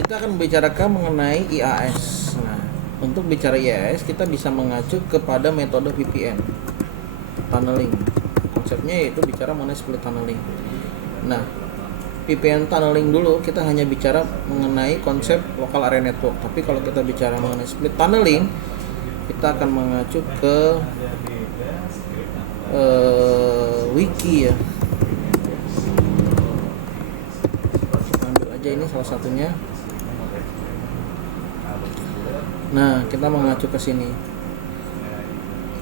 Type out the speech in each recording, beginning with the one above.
kita akan membicarakan mengenai IAS. Nah, untuk bicara IAS kita bisa mengacu kepada metode VPN tunneling. Konsepnya yaitu bicara mengenai split tunneling. Nah, VPN tunneling dulu kita hanya bicara mengenai konsep local area network. Tapi kalau kita bicara mengenai split tunneling, kita akan mengacu ke wiki ya. Ambil aja ini salah satunya. Nah, kita mengacu ke sini.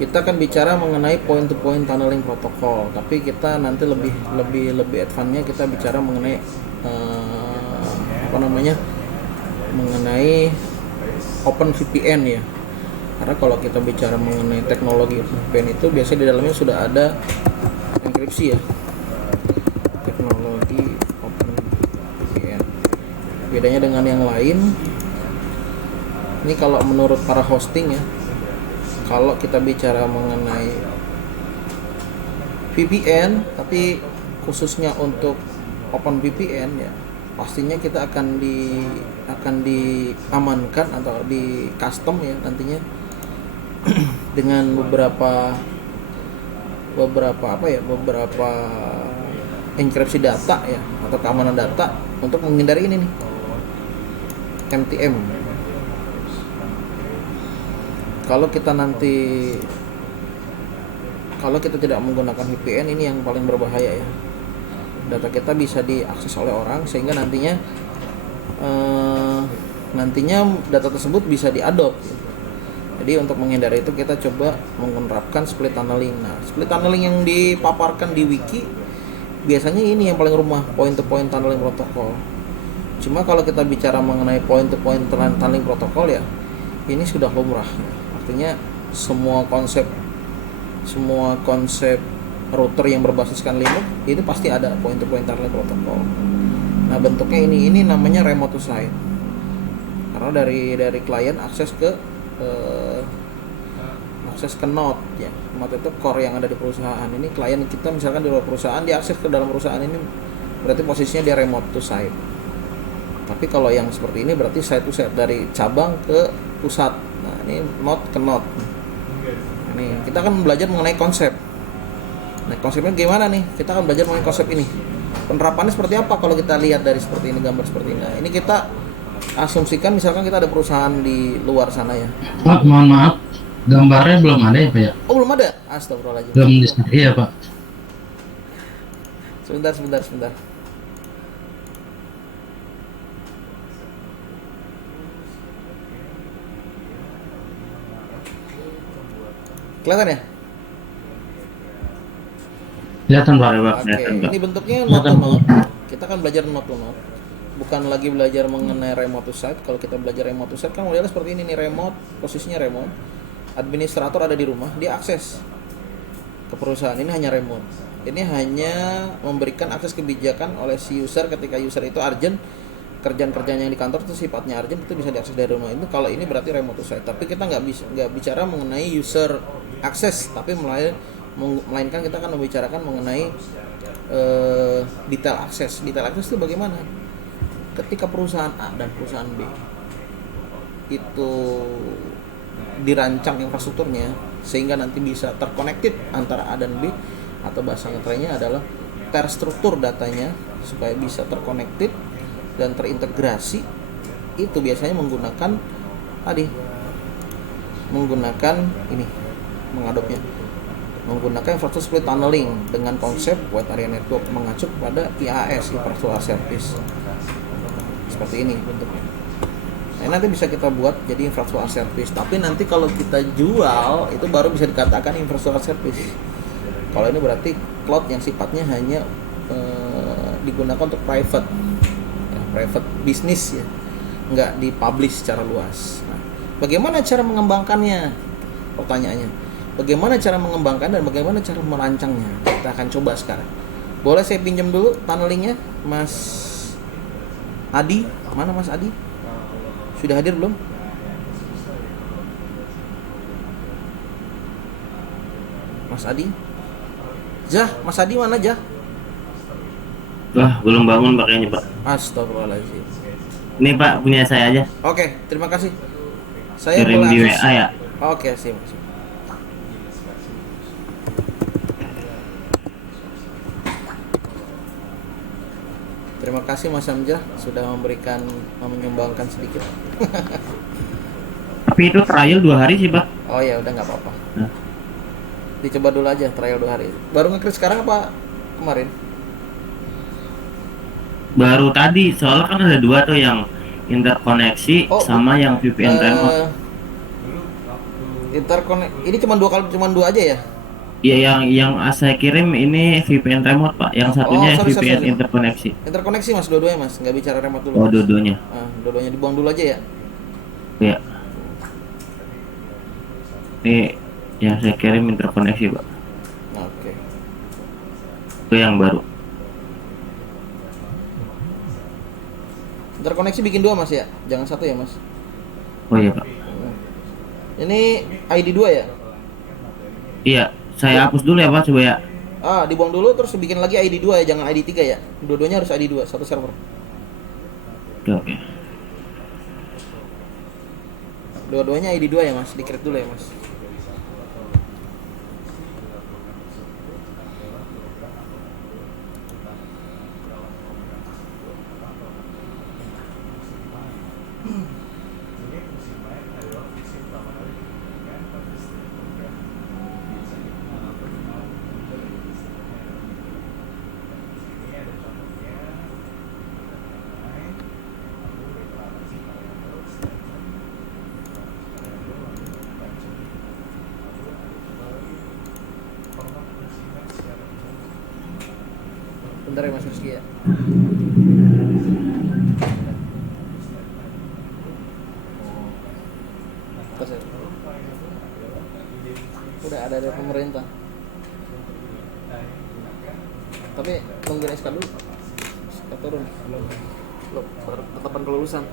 Kita akan bicara mengenai point to point tunneling protocol, tapi kita nanti lebih advance-nya kita bicara mengenai mengenai Open VPN ya. Karena kalau kita bicara mengenai teknologi VPN itu biasanya di dalamnya sudah ada enkripsi ya. Teknologi Open VPN. Bedanya dengan yang lain, ini kalau menurut para hosting ya, kalau kita bicara mengenai VPN tapi khususnya untuk Open VPN ya, pastinya kita akan diamankan atau di custom ya nantinya dengan beberapa enkripsi data ya atau keamanan data untuk menghindari ini nih, MTM. Kalau kita tidak menggunakan VPN, ini yang paling berbahaya ya. Data kita bisa diakses oleh orang sehingga nantinya data tersebut bisa diadop. Jadi untuk menghindari itu kita coba menerapkan split tunneling. Nah, split tunneling yang dipaparkan di wiki biasanya ini yang paling rumah, point to point tunneling protocol. Cuma kalau kita bicara mengenai point to point tunneling protocol ya, ini sudah lumrah. Artinya semua konsep router yang berbasiskan Linux itu pasti ada point to point tunneling protocol. Nah, bentuknya ini namanya remote to site. Karena dari klien akses ke node ya. Node itu core yang ada di perusahaan. Ini klien kita misalkan di luar perusahaan, dia akses ke dalam perusahaan ini berarti posisinya dia remote to site. Tapi kalau yang seperti ini berarti site to site, dari cabang ke pusat. Nah, ini node ke node. Ini kita akan belajar mengenai konsep. Nah, konsepnya gimana nih? Kita akan belajar mengenai konsep ini. Penerapannya seperti apa kalau kita lihat dari seperti ini, gambar seperti ini. Nah, ini kita asumsikan misalkan kita ada perusahaan di luar sana ya. Pak, mohon maaf, gambarnya belum ada ya Pak ya? Oh, belum ada? Astagfirullahaladzim. Belum iya Pak. Sebentar. Kelihatan ya? Kelihatan Pak ya Pak. Oke, Kelihatan, Pak. ini bentuknya node Kelihatan, to Pak. node. Kita akan belajar node to node. Bukan lagi belajar mengenai remote to site. Kalau kita belajar remote to site kan modelnya seperti ini nih, remote, posisinya remote. Administrator ada di rumah, dia akses ke perusahaan. Ini hanya remote. Ini hanya memberikan akses kebijakan oleh si user ketika user itu urgent, kerjaan-kerjaan yang di kantor itu sifatnya urgent, itu bisa diakses dari rumah. Itu kalau ini berarti remote to site. Tapi kita nggak bicara mengenai user akses, tapi melainkan kita akan membicarakan mengenai detail akses. Detail akses itu bagaimana? Ketika perusahaan A dan perusahaan B itu dirancang infrastrukturnya sehingga nanti bisa terconnected antara A dan B, atau bahasa kerennya adalah terstruktur datanya supaya bisa terconnected dan terintegrasi, itu biasanya menggunakan menggunakan infrastruktur split tunneling dengan konsep wide area network mengacu pada IaaS, Infrastructure as a Service. Seperti ini bentuknya. Nah, nanti bisa kita buat jadi infrastructure as a service. Tapi nanti kalau kita jual itu baru bisa dikatakan infrastructure as a service. Kalau ini berarti cloud yang sifatnya hanya digunakan untuk private business ya, nggak dipublish secara luas. Nah, bagaimana cara mengembangkannya? Pertanyaannya, bagaimana cara mengembangkan dan bagaimana cara merancangnya? Kita akan coba sekarang. Boleh saya pinjam dulu tunnelingnya, Mas Adi? Mana Mas Adi? Sudah hadir belum? Mas Adi? Mas Adi mana Jah? Wah, belum bangun pakainya Pak. Astagfirullahaladzim. Ini Pak punya saya aja. Oke, terima kasih. Saya Kirim boleh di akses. WA ya. Oke, sip. Terima kasih Mas Hamzah sudah menyumbangkan sedikit. Tapi itu trial 2 hari sih Pak. Oh ya udah nggak apa-apa. Nah, Dicoba dulu aja trial 2 hari. Baru nge-create sekarang apa kemarin? baru tadi soalnya kan ada 2 tuh, yang interkoneksi Oh, sama yang VPN remote. Interconnect. Ini cuma dua aja ya? Ya yang saya kirim ini VPN remote Pak. Yang satunya VPN Sorry. interkoneksi. Interkoneksi Mas, dua-duanya Mas. Nggak bicara remote dulu Oh, Mas. dua-duanya. Dua-duanya dibuang dulu aja ya. Ya. Ini yang saya kirim interkoneksi Pak. Oke. Itu yang baru. Interkoneksi bikin 2 Mas ya? Jangan 1 ya Mas. Oh iya Pak. Ini ID 2 ya? Iya, saya hapus dulu ya Pak coba ya. Dibuang dulu terus bikin lagi ID 2 ya, jangan ID 3 ya. Dua-duanya harus ID 2, satu server. Oke, oke. Dua-duanya ID 2 ya Mas, di-create dulu ya Mas. Bentar ya Mas Rizky ya. Terus ya. Udah ada dari pemerintah. Tapi nungguin SK dulu. SK turun. Belum. Tetapan kelulusan.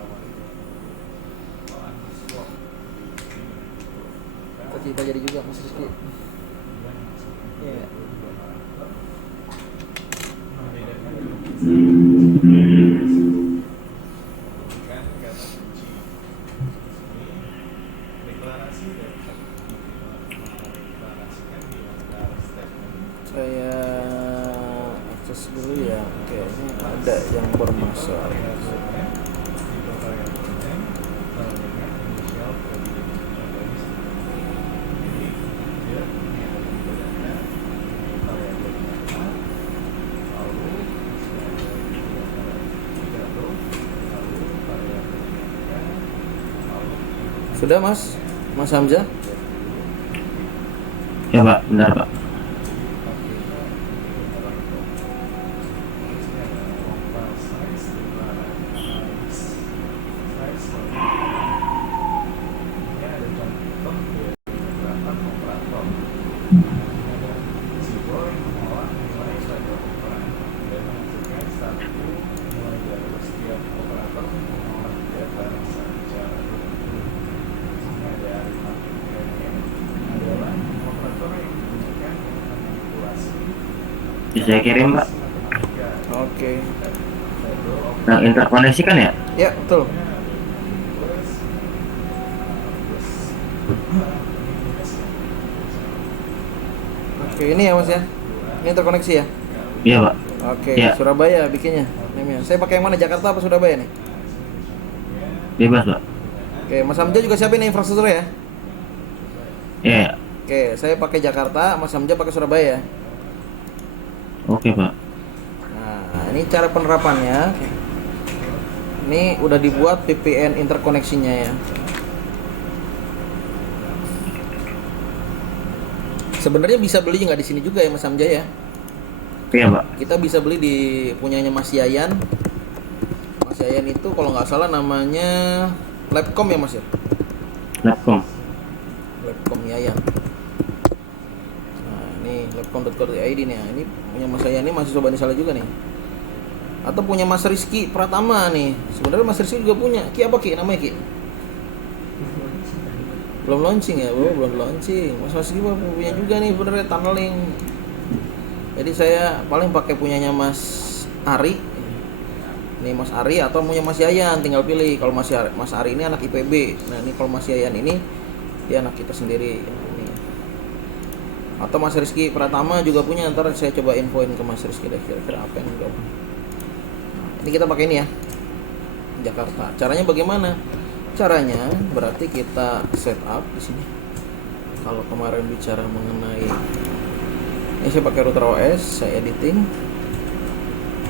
Cita jadi juga Mas Rizky. Iya. Saya akses dulu ya. Oke, ini ada yang bermasalah. Sudah Mas Hamzah? Ya Pak, benar Pak. Ya, saya kirim Pak. Oke. Nah, interkoneksi kan ya? Ya, betul. Oke, ini ya Mas ya. Ini terkoneksi ya. Iya Pak. Oke, Ya. Surabaya bikinnya. Name-nya. Saya pakai yang mana? Jakarta apa Surabaya nih? Bebas Pak. Oke, Mas Hamzah juga siapin infrastruktur ya. Ya. Oke, saya pakai Jakarta, Mas Hamzah pakai Surabaya. Oke Pak. Nah, ini cara penerapannya. Ini udah dibuat VPN interkoneksinya ya. Sebenarnya bisa beli nggak di sini juga ya Mas Hamzah ya. Iya Pak. Kita bisa beli di punyanya Mas Yayan. Mas Yayan itu kalau nggak salah namanya Labcom ya Mas ya. Lapcom. Labcom Yayan. Nah, ini labcom.co.id nih. Ini punya Mas Yayan, ini mahasiswa Bani Saleh juga nih. Atau punya Mas Rizky Pratama nih. Sebenarnya Mas Rizky juga punya. Ki apa Ki namanya Ki? Belum launching ya, bro, belum launching. Mas Rizky punya juga nih sebenarnya tunneling. Jadi saya paling pakai punyanya Mas Ari. Ini Mas Ari atau punya Mas Yayan, tinggal pilih. Kalau Mas Ari ini anak IPB. Nah, ini kalau Mas Yayan ini dia anak kita sendiri. Ini. Atau Mas Rizky Pratama juga punya. Ntar saya coba infoin ke Mas Rizky deh kira-kira apa yang dia. Ini kita pakai ini ya. Jakarta. Caranya bagaimana? Caranya berarti kita setup di sini. Kalau kemarin bicara mengenai ini saya pakai router OS, saya editing.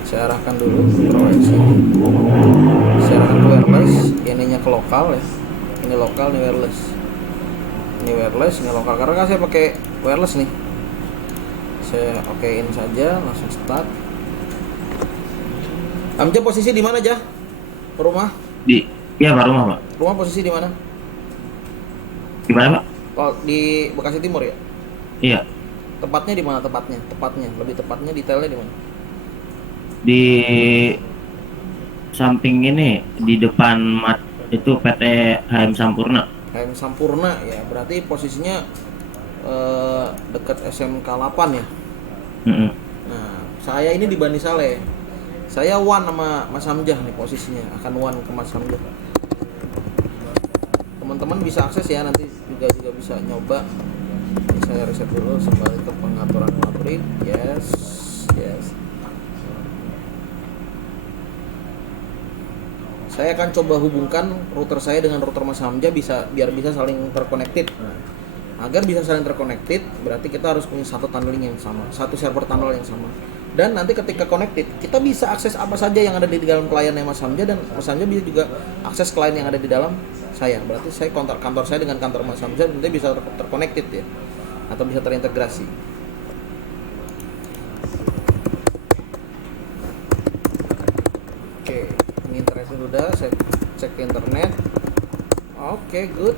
Saya arahkan dulu router OS ini. Saya arahkan ke wireless, ininya ke lokal ya. Ini lokal, ini wireless. Ini wireless, ini lokal. Karena kan saya pakai wireless nih. Saya okein saja, langsung start. Amja posisi di mana aja? Rumah? Iya Pak, rumah Pak. Rumah posisi di mana? Di mana Pak? Oh, di Bekasi Timur ya? Iya, Tepatnya di mana tepatnya? Tepatnya, lebih tepatnya detailnya di mana? di samping ini, di depan itu PT HM Sampurna. HM Sampurna ya, berarti posisinya dekat SMK 8 ya. Mm-mm. Nah, saya ini di Bani Saleh. Saya one sama Mas Hamzah nih posisinya, akan one ke Mas Hamzah. Teman-teman bisa akses ya, nanti juga bisa nyoba. Ini saya reset dulu sembari ke pengaturan pabrik. Yes. Saya akan coba hubungkan router saya dengan router Mas Hamzah biar bisa saling terconnected. Nah, agar bisa saling terconnected, berarti kita harus punya satu tunneling yang sama, satu server tunnel yang sama. Dan nanti ketika connected, kita bisa akses apa saja yang ada di dalam kliennya Mas Hamzah, dan Mas Hamzah bisa juga akses klien yang ada di dalam saya. Berarti saya kantor saya dengan kantor Mas Hamzah nanti bisa terconnected ya, atau bisa terintegrasi. Oke, ini internet sudah, saya cek ke internet. Oke, good.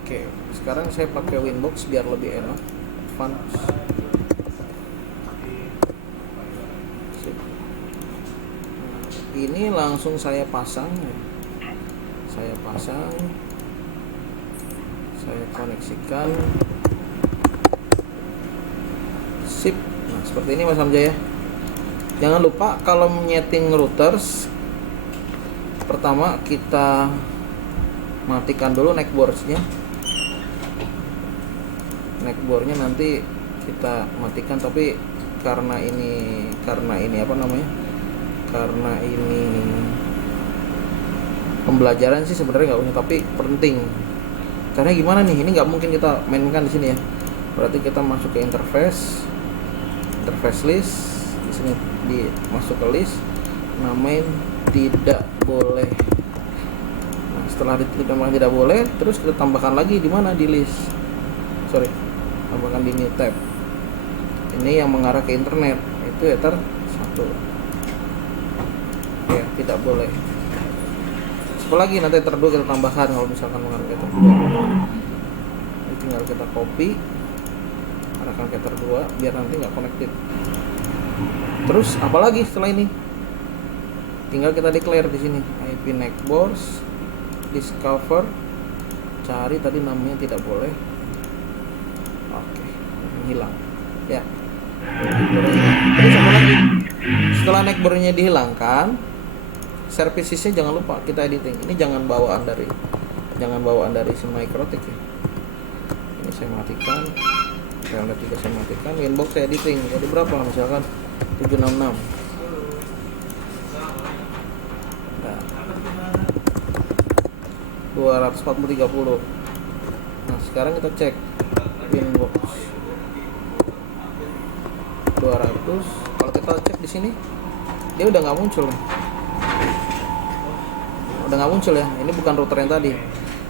Oke, sekarang saya pakai Winbox biar lebih enak. Advance. Sip. Ini langsung saya pasang. Saya koneksikan. Sip. Nah, seperti ini Mas Hamzah ya. Jangan lupa kalau menyeting routers, pertama kita matikan dulu neckboardnya. Neckboardnya nanti kita matikan, tapi karena ini apa namanya? Karena ini pembelajaran sih sebenarnya nggak usah, tapi penting. Karena gimana nih? Ini nggak mungkin kita mainkan di sini ya. Berarti kita masuk ke interface list. Di sini masuk ke list, namain tidak boleh. Nah, setelah tidak boleh, terus kita tambahkan lagi di mana, di list. Tambahkan di new tab. Ini yang mengarah ke internet, itu ether 1. Ya, tidak boleh. Sekali lagi nanti ether 2 kita tambahkan kalau misalkan mengarah ke ether 2. Ini tinggal kita copy, arahkan ke ether 2 biar nanti nggak connected. Terus apalagi setelah ini? Tinggal kita declare di sini IP neckboards, discover, cari tadi namanya tidak boleh. Oke, hilang. Ya. Terus apa lagi? Setelah neckboardnya dihilangkan, servicesnya jangan lupa kita editing. Ini jangan bawaan dari si Microtik ya. Ini saya matikan. Telnet juga saya matikan. Winbox saya editing. Jadi berapa lah misalkan 766. Nah, 240/30. Nah, sekarang kita cek Winbox 200. Kalau kita cek di sini, dia udah nggak muncul. Ya. Ini bukan router yang tadi.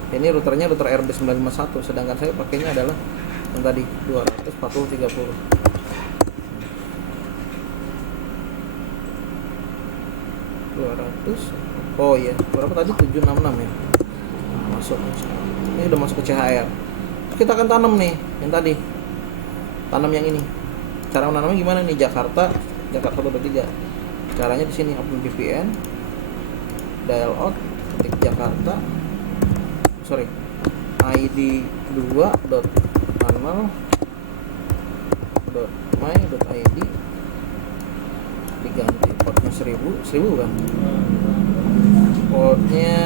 Ini routernya router RB951, sedangkan saya pakainya adalah yang tadi 240/30. Oh iya, berapa tadi? 766 ya. Nah, masuk. Ini udah masuk ke CHR. Terus kita akan tanam nih yang tadi. Tanam yang ini. Cara menanamnya gimana nih? Jakarta 23. Caranya di sini open VPN, dial out, ketik Jakarta. ID 2.panel.my.id, ganti portnya 1000 kan, portnya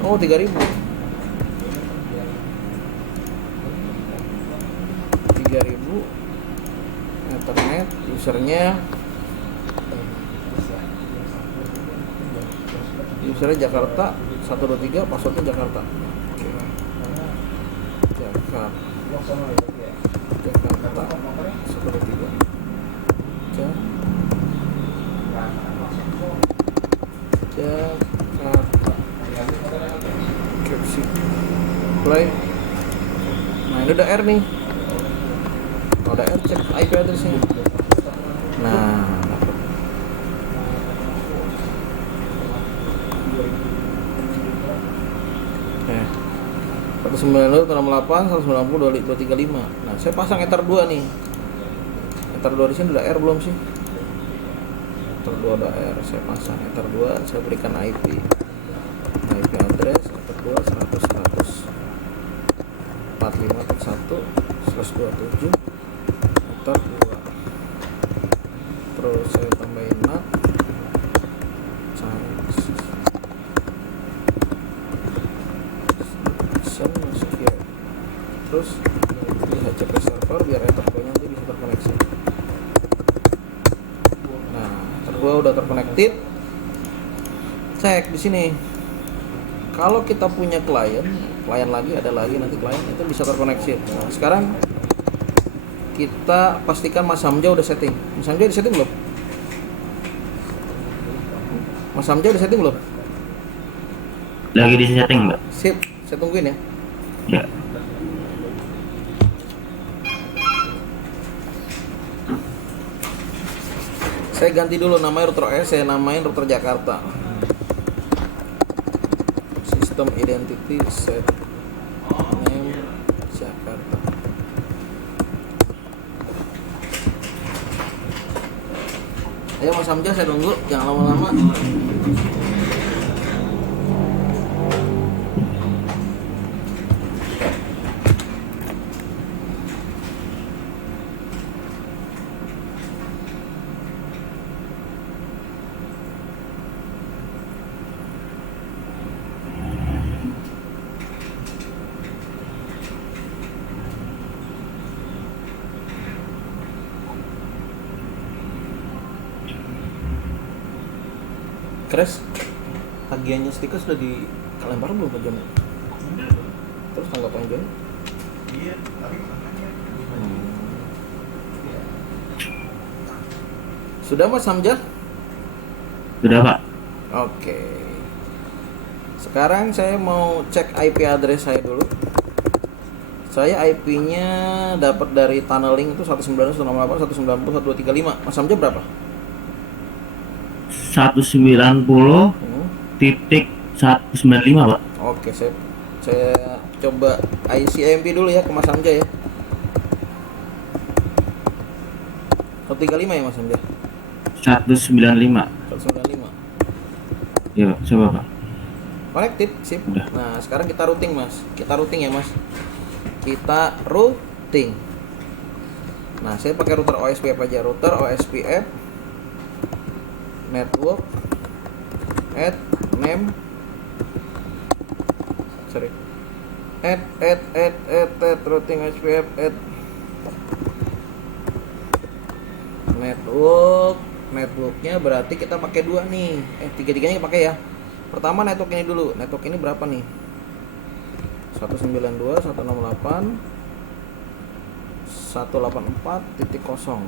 3000 Ethernet, usernya Jakarta 123, passwordnya Jakarta. Jakarta 123 Jakarta capsule play. Nah ini udah R nih, kalau ada R cek IP addressnya. Nah dapet. Oke, 192.168.190.235. Nah saya pasang Ether 2 nih. Ether 2 di sini udah R belum sih? Ether 2 udah R, saya pasang Ether 2, saya berikan IP address Ether 2 100.145.1/27 Ether 2. Terus saya tambahin NAT terus bisa cek ke server biar Ether 2 nanti bisa terkoneksi. Nah, Ether 2 udah terkonektif. Cek di sini. Kalau kita punya klien lagi ada lagi nanti klien itu bisa terkoneksi. Nah, sekarang kita pastikan Mas Hamja udah setting. Mas Hamja udah setting belum? Mas Hamja udah setting belum? Lagi di setting, Mbak. Sip, saya tungguin ya. Ya. Saya ganti dulu namanya router OS, saya namain router Jakarta. Sistem identity set name Jakarta. Ayo Mas Hamja, saya tunggu, jangan lama-lama. Kres, tagihannya stiker sudah dilempar belum ke John? Terus tanggapan John? Iya, tapi Sudah Mas Hamzah? Sudah, Pak. Oke. Sekarang saya mau cek IP address saya dulu. Saya IP-nya dapat dari tunneling itu 192.168.190.135. Mas Hamzah berapa? 190.195, Pak. Oke, saya coba ICMP dulu ya ke Mas Hamzah ya. 135 ya Mas Hamzah? 195. 195. Yuk, coba, Pak. Connected, sip. Udah. Nah, sekarang kita routing, Mas. Kita routing ya, Mas. Kita routing. Nah, saya pakai router OSPF aja. Router OSPF network add name add routing OSPF add networknya berarti kita pakai dua nih, tiga-tiganya pakai ya. Pertama network ini dulu. Network ini berapa nih? 192.168.184.0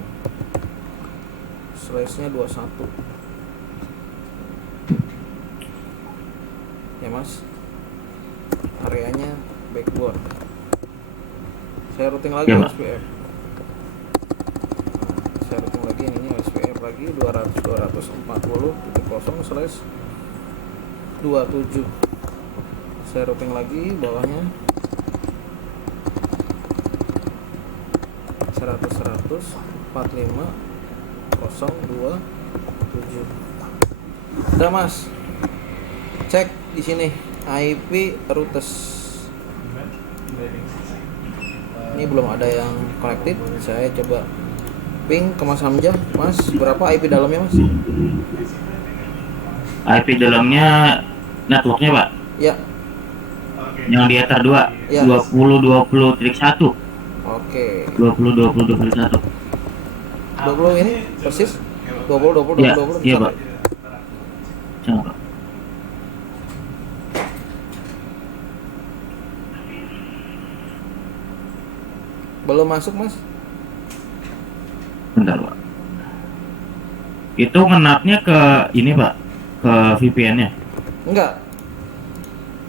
slashnya 21 ya Mas. Areanya backbone. Saya routing lagi Ya, Pak. OSPF. Saya routing lagi ini OSPF lagi 240.0 slash 27. Saya routing lagi bawahnya 100.145.027. Udah Mas, cek di sini IP routes. Ini belum ada yang connected. Saya coba Ping ke Mas Hamzah. Mas, berapa IP dalamnya, Mas? IP dalamnya networknya Pak, Ya, yang di Ether 2 ya. 20.1 Oke. 20.1. 20 ini persis 20 20 Ya, 20 20 iya sampai. Pak. Sama Pak. Belum masuk, Mas? Bentar Pak. Itu ngenapnya ke ini Pak, ke VPN-nya. Enggak.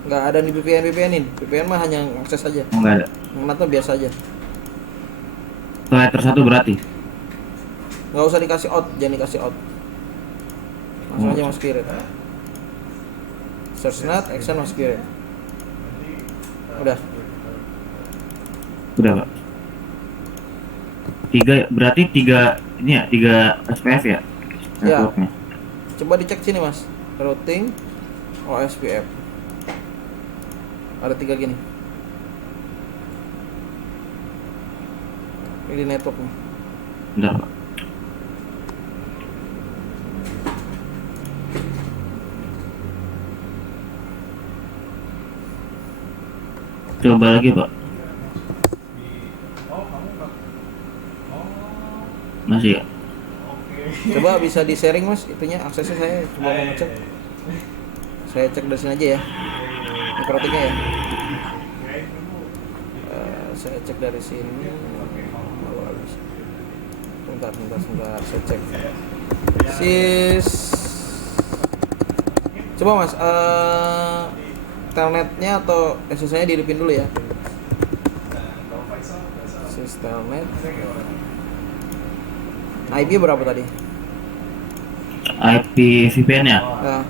Enggak ada di VPN-VPN-in. VPN mah hanya akses saja. Oh, enggak ada. Ngenatnya biasa aja. Ke Ether 1 berarti. Nggak usah dikasih out, jangan dikasih out. Langsung aja Mas kirim. Search net, action Mas kirim. Udah. Udah Pak. Berarti 3 ini ya, 3 SPF ya? Ya. Networknya. Coba dicek sini Mas. Routing OSPF. Ada 3 gini. Ini networknya. Bentar Pak. Coba lagi Pak. Masih ya? Coba bisa di sharing Mas, itunya aksesnya saya coba mau ngecek. Saya cek dari sini aja ya. Mikrotiknya ya. Saya cek dari sini. Sebentar, saya cek. Coba Mas, telnetnya atau SSH-nya dihidupin dulu ya. Telnet. IP berapa tadi? IP VPN ya? Nah,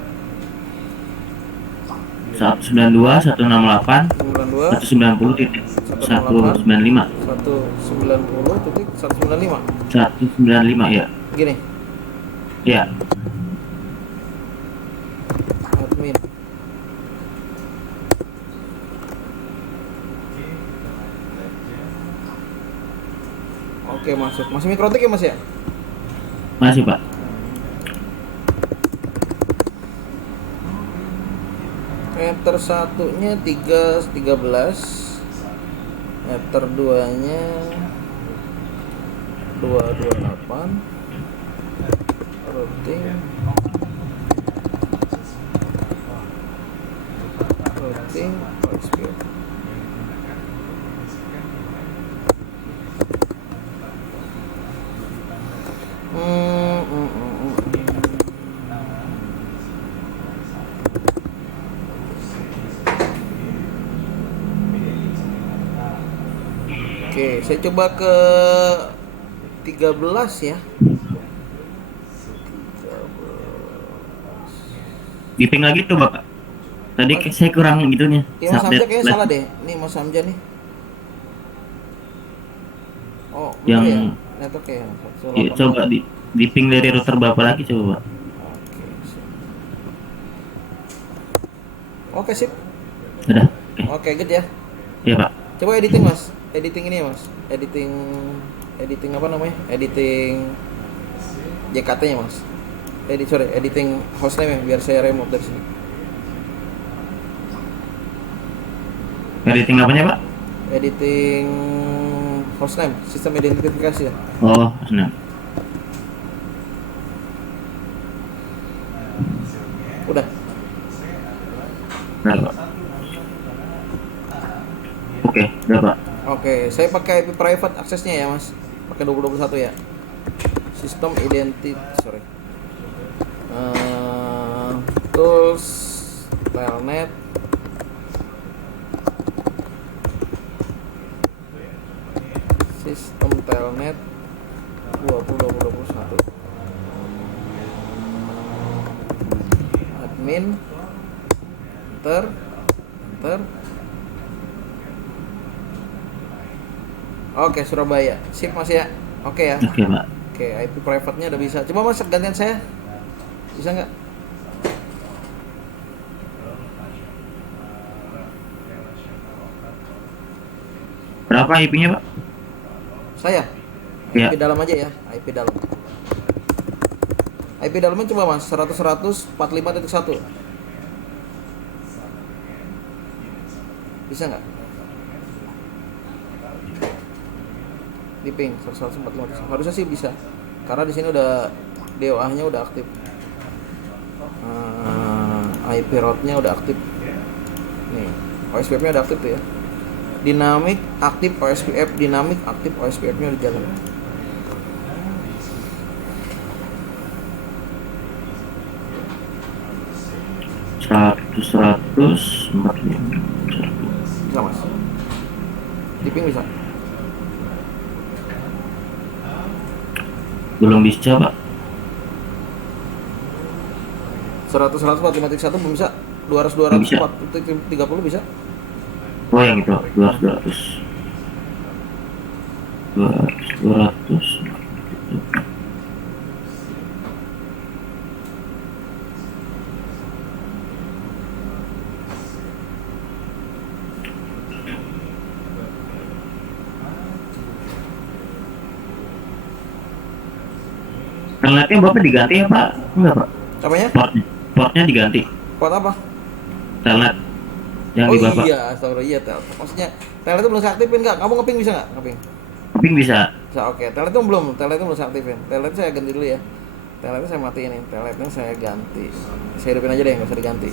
192.168 92 190.195 190.195. 195 ya. Gini, Ya. admin. Oke, masuk. Masih mikrotik ya, Mas ya? Masih Pak. Ether satunya 13, Ether 2-nya 228, routing OSPF. Oke, saya coba ke 13 ya. Di ping lagi tuh Bapak. Tadi saya kurang gitunya. Iya, Mas Hamzah Subnet kayaknya flash. salah deh. Nih Mas Hamzah nih. Oh, bener Yang ya? Network ya. iya, coba di ping dari router Bapak lagi coba Pak. Oke, sip. Udah. Oke, good ya. Iya Pak. Coba editing Mas. Editing ini ya Mas. Editing apa namanya? Editing JKT-nya Mas. Editing hostname ya, biar saya remote dari sini. Editing apanya Pak? Editing hostname, sistem identifikasi ya. Oh, senang. Udah. Udah Pak. Oke, udah Pak. Oke, saya pakai IP private aksesnya ya Mas. Pakai 2021 ya. Sistem identity, sorry. Tools, telnet, sistem telnet 2021. Admin, enter. Oke, Surabaya. Sip Mas ya. Oke ya. Oke Pak. Oke, IP private-nya udah bisa. Coba Mas gantian saya. Bisa nggak? Berapa IP-nya Pak? Saya. Ya. IP dalam aja ya, IP dalam. IP dalamnya coba mas, 100.145.1 bisa nggak? Di ping 100.145.1 harusnya sih bisa, karena di sini udah DOA-nya udah aktif, IP route-nya udah aktif, nih OSPF-nya udah aktif tuh ya, dinamik aktif OSPF, dinamik aktif OSPF-nya udah jalan. Seratus 45. Bisa mas, di ping bisa. Belum bisa pak. 100.145.1 belum bisa. Belum bisa. 200.200.430 bisa. Oh yang itu 200 200. Internetnya bapak diganti ya pak? Enggak pak? Apanya? Portnya diganti. Port apa? Internet yang Oh di bapak. iya, astagfirullah, iya tel. Maksudnya tel itu belum saya aktifin nggak? Kamu ngeping bisa nggak? Ngeping? Ping bisa. Bisa, oke. Tel itu belum, tel itu belum saya aktifin. Tel itu saya ganti dulu ya. Tel itu saya matiin nih. Tel itu saya ganti. Saya hidupin aja deh, nggak usah diganti.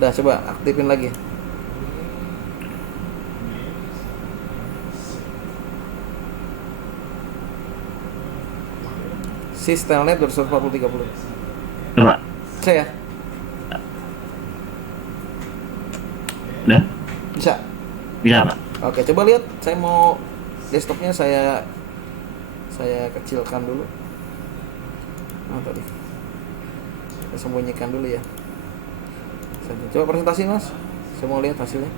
Udah, coba aktifin lagi. Systelnet 240.30. Coba. Saya Udah. bisa. Bisa pak. Oke, coba lihat. Saya mau desktopnya saya kecilkan dulu. Oh, tadi. Saya sembunyikan dulu ya. Coba presentasi mas. Saya mau lihat hasilnya.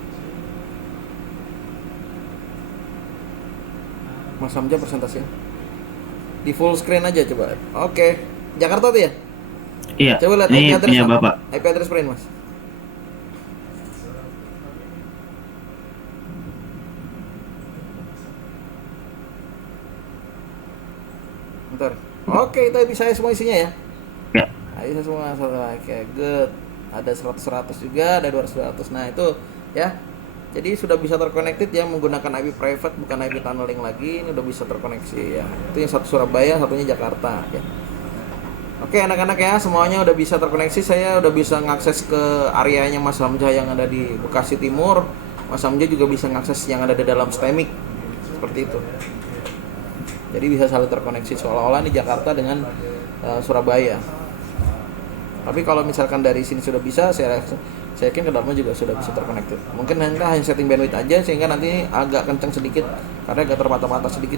Mas Hamzah presentasi. Di full screen aja coba. Oke. Jakarta tuh ya? Iya. Coba lihat Ini IP address punya Mas. bapak. IP address print mas. Bentar. Oke, itu IP saya semua isinya ya. Ya. IP saya semua oke, good. Ada 100 juga, ada 200. Nah, itu ya. Jadi sudah bisa terconnected ya menggunakan IP private bukan IP tunneling lagi. Ini udah bisa terkoneksi ya. Itu yang satu Surabaya, satunya Jakarta ya. Oke anak-anak ya, semuanya udah bisa terkoneksi. Saya udah bisa ngakses ke areanya Mas Hamzah yang ada di Bekasi Timur. Mas Hamzah juga bisa ngakses yang ada di dalam STEMIC. Seperti itu. Jadi bisa saling terkoneksi seolah-olah di Jakarta dengan Surabaya. Tapi kalau misalkan dari sini sudah bisa, saya yakin ke dalamnya juga sudah bisa terconnected. Mungkin hanya setting bandwidth aja sehingga nanti agak kencang sedikit karena agak terpatah-patah sedikit.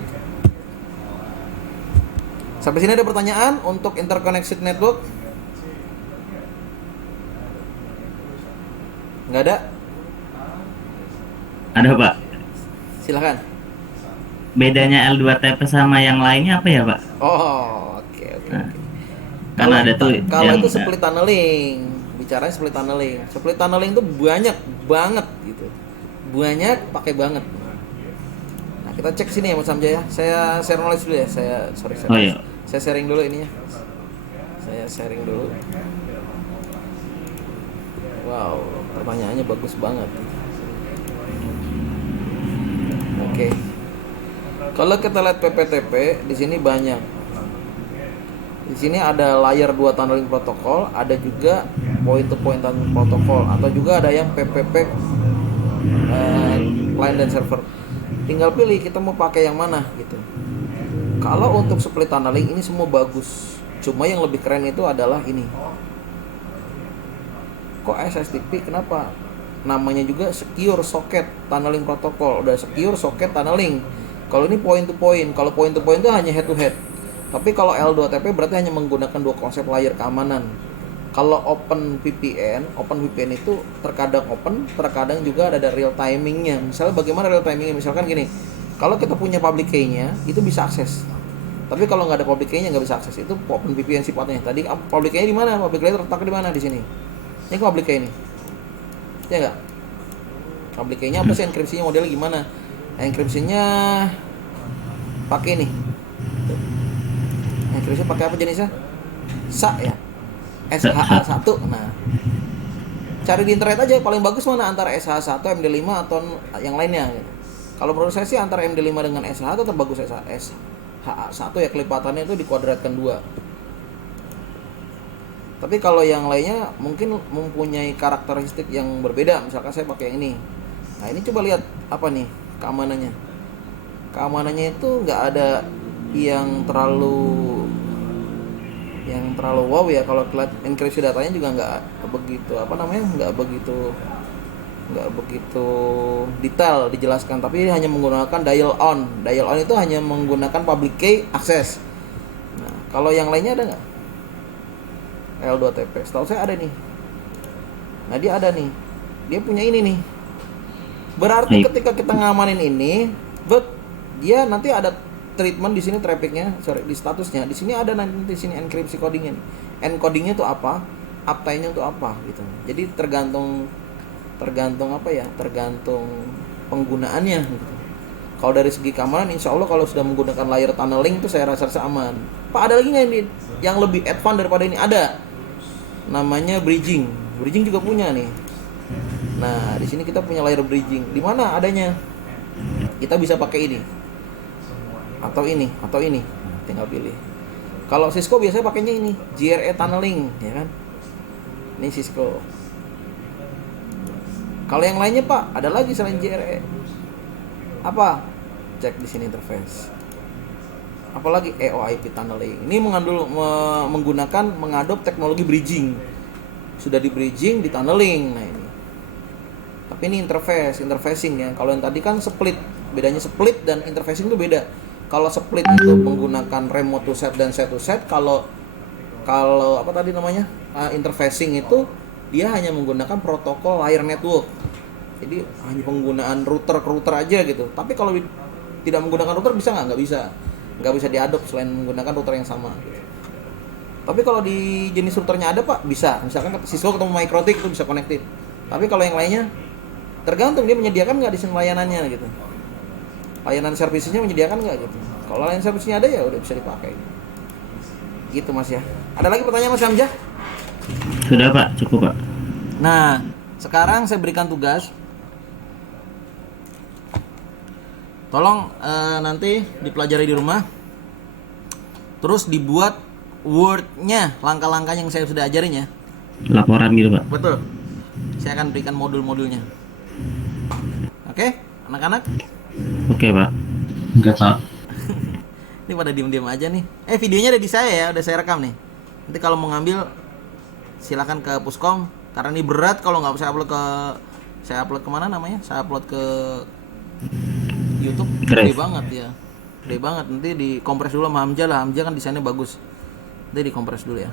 Sampai sini ada pertanyaan untuk interconnected network? Nggak ada? Ada pak. Silahkan. Bedanya L2TP sama yang lainnya apa ya pak? Oh, oke. Nah, karena ada tuh Kalau yang itu split tunneling, bicaranya split tunneling. Split tunneling itu banyak banget gitu. Banyak, pakai banget. Nah, kita cek sini ya Mas Hamzah ya. Saya share knowledge dulu ya. Oh, iya. Saya sharing dulu ininya. Saya sharing dulu. Wow, pertanyaannya bagus banget. Oke. Kalau kita lihat PPTP di sini banyak. Di sini ada layer 2 tunneling protokol, ada juga point to point tunneling protokol, atau juga ada yang PPP client dan server. Tinggal pilih kita mau pakai yang mana gitu. Kalau untuk split tunneling ini semua bagus. Cuma yang lebih keren itu adalah ini. Kok SSTP kenapa? Namanya juga secure socket tunneling protocol. Udah secure socket tunneling. Kalau ini point to point. Kalau point to point itu hanya head to head. Tapi kalau L2TP berarti hanya menggunakan dua konsep layer keamanan. Kalau Open VPN itu terkadang open, terkadang juga ada real timingnya. Misalnya bagaimana real timingnya? Misalkan gini, kalau kita punya public key-nya itu bisa akses. Tapi kalau nggak ada public key-nya nggak bisa akses. Itu Open VPN sifatnya. Tadi public key-nya di mana? Public key terletak di mana di sini? Ini public key ini. Ya nggak? Public key-nya apa sih, enkripsinya modelnya gimana? Enkripsinya pakai nih. Encryption pakai apa jenisnya? SA ya. SHA-1. Nah, cari di internet aja paling bagus mana antara SHA-1, MD5 atau yang lainnya gitu. Kalau menurut saya sih antara MD5 dengan SHA tetap bagus SHA-1 ya, kelipatannya itu dikuadratkan 2. Tapi kalau yang lainnya mungkin mempunyai karakteristik yang berbeda. Misalkan saya pakai yang ini. Nah, ini coba lihat apa nih keamanannya. Keamanannya itu nggak ada yang terlalu wow ya. Kalau enkripsi datanya juga nggak begitu detail dijelaskan, tapi hanya menggunakan dial on itu hanya menggunakan public key access. Nah, kalau yang lainnya ada nggak? L2TP setahu saya ada nih. Nah, dia ada nih, dia punya ini nih, berarti ketika kita ngamanin ini dia nanti ada treatment di sini, trafficnya, di statusnya. Di sini ada nanti di sini enkripsi codingnya. Encodingnya itu apa, uptime-nya itu apa gitu. Jadi tergantung apa ya? Tergantung penggunaannya gitu. Kalau dari segi keamanan, insya Allah kalau sudah menggunakan layer tunneling itu saya rasa aman. Pak, ada lagi nggak ini yang lebih advance daripada ini? Ada. Namanya bridging. Bridging juga punya nih. Nah, di sini kita punya layer bridging. Di mana adanya? Kita bisa pakai ini. Atau ini. Nah, tinggal pilih. Kalau Cisco biasanya pakainya ini, JRE tunneling, ya kan? Ini Cisco. Kalau yang lainnya, Pak, ada lagi selain JRE. Apa? Cek di sini interface. Apalagi EOIP tunneling. Ini mengadop teknologi bridging. Sudah di bridging, di tunneling. Nah, ini. Tapi ini interfacing ya. Kalau yang tadi kan split. Bedanya split dan interfacing itu beda. Kalau split itu menggunakan remote to set dan set to set. Kalau apa tadi namanya? Interfacing itu dia hanya menggunakan protokol layer network. Jadi hanya penggunaan router ke router aja gitu. Tapi kalau tidak menggunakan router bisa nggak? Nggak bisa diadop selain menggunakan router yang sama gitu. Tapi kalau di jenis routernya ada, Pak, bisa. Misalkan Cisco ketemu MikroTik itu bisa connected. Tapi kalau yang lainnya tergantung dia menyediakan nggak di sini layanannya gitu. Layanan servisnya menyediakan nggak gitu. Kalau layanan servisnya ada ya udah bisa dipakai. Gitu Mas ya. Ada lagi pertanyaan Mas Hamzah? Sudah Pak, cukup Pak. Nah, sekarang saya berikan tugas. Tolong nanti dipelajari di rumah. Terus dibuat Word-nya, langkah-langkah yang saya sudah ajarin ya. Laporan gitu Pak. Betul. Saya akan berikan modul-modulnya. Oke, anak-anak? Oke Pak. Enggak Pak. Ini pada diem-diem aja nih. Videonya ada di saya ya, udah saya rekam nih. Nanti kalau mau ngambil silakan ke Puskom. Karena ini berat kalau nggak saya upload kemana namanya? Saya upload ke YouTube. Gede banget ya. Gede banget. Nanti dikompres dulu sama Hamzah lah. Hamzah kan desainnya bagus. Nanti dikompres dulu ya.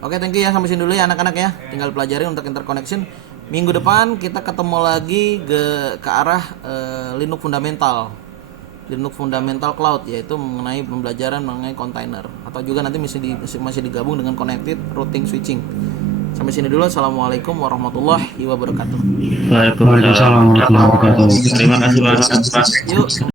Oke, thank you ya, sampai sini dulu ya anak-anak ya. Tinggal pelajari untuk interconnection. Minggu depan kita ketemu lagi ke arah Linux Fundamental Cloud, yaitu mengenai pembelajaran mengenai container, atau juga nanti masih digabung dengan connected routing switching. Sampai sini dulu. Assalamualaikum warahmatullahi wabarakatuh. Waalaikumsalam warahmatullahi wabarakatuh. Terima kasih Pak. Yuk.